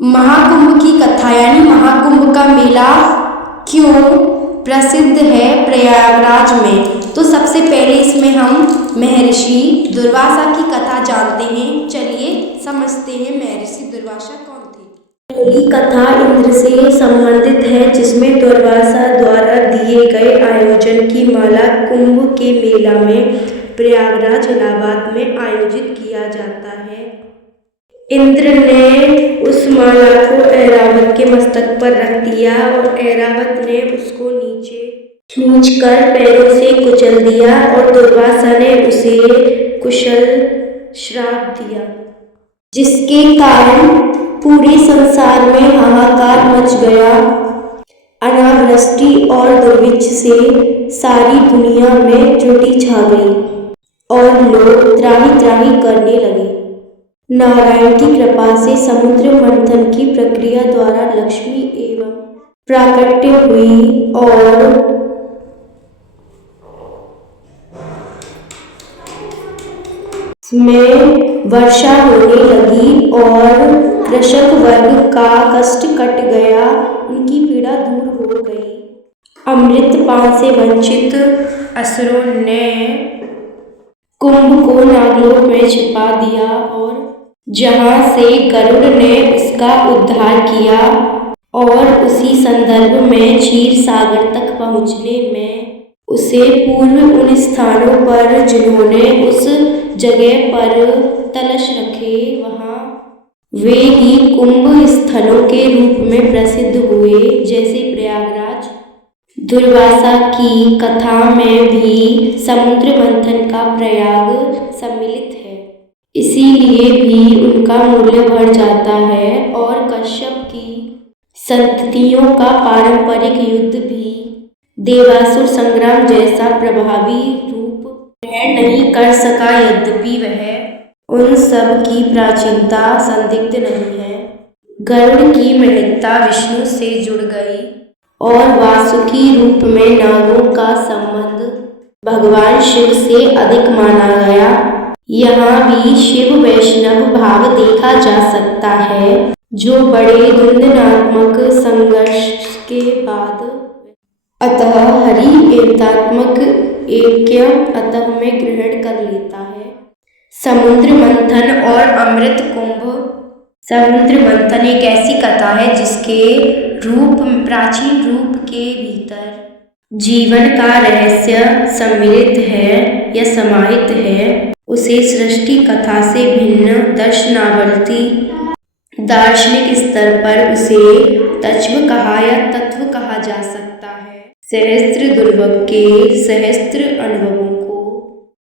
महाकुंभ की कथा यानी महाकुंभ का मेला क्यों प्रसिद्ध है प्रयागराज में। तो सबसे पहले इसमें हम महर्षि दुर्वासा की कथा जानते हैं। चलिए समझते हैं महर्षि दुर्वासा कौन थे। पहली कथा इंद्र से संबंधित है, जिसमें दुर्वासा द्वारा दिए गए आयोजन की माला कुंभ के मेला में प्रयागराज इलाहाबाद में आयोजित किया जाता है। इंद्र ने उस माला को ऐरावत के मस्तक पर रख दिया और ऐरावत ने उसको नीचे खींचकर पैरों से कुचल दिया और दुर्वासा ने उसे कुशल श्राप दिया, जिसके कारण पूरे संसार में हाहाकार मच गया। अनावृष्टि और दुर्भिक्ष से सारी दुनिया में त्रुटि छा गई और लोग त्राहि त्राहि करने लगे। नारायण की कृपा से समुद्र मंथन की प्रक्रिया द्वारा लक्ष्मी एवं प्राकट्य हुई और में वर्षा होने लगी और कृषक वर्ग का कष्ट कट गया, उनकी पीड़ा दूर हो गई। अमृत पान से वंचित असुरों ने कुंभ को नागलोक में छिपा दिया और जहां से गरुड़ ने उसका उद्धार किया और उसी संदर्भ में क्षीर सागर तक पहुँचने में उसे पूर्व उन स्थानों पर जिन्होंने उस जगह पर तलश रखे, वहाँ वे ही कुंभ स्थलों के रूप में प्रसिद्ध हुए, जैसे प्रयागराज। दुर्वासा की कथा में भी समुद्र मंथन का प्रयाग सम्मिलित है, इसीलिए भी उनका मूल्य बढ़ जाता है और कश्यप की संततियों का पारंपरिक युद्ध भी देवासुर संग्राम जैसा प्रभावी रूप ग्रहण नहीं कर सका, यद्यपि वह उन सब की प्राचीनता संदिग्ध नहीं है। गरुड़ की महत्ता विष्णु से जुड़ गई और वासुकी रूप में नागों का संबंध भगवान शिव से अधिक माना गया। यहाँ भी शिव वैष्णव भाव देखा जा सकता है, जो बड़े द्वंद्वात्मक संघर्ष के बाद अतः हरि एकात्मक ऐक्य अतः में ग्रहण कर लेता है। समुद्र मंथन और अमृत कुंभ। समुद्र मंथन एक ऐसी कथा है जिसके प्राचीन रूप के भीतर जीवन का रहस्य सम्मिलित है या समाहित है। उसे सृष्टि कथा से भिन्न दर्शनावली दार्शनिक स्तर पर उसे तत्व कहा या तत्व कहा जा सकता है। सहस्त्र दुर्भग के सहस्त्र अनुभवों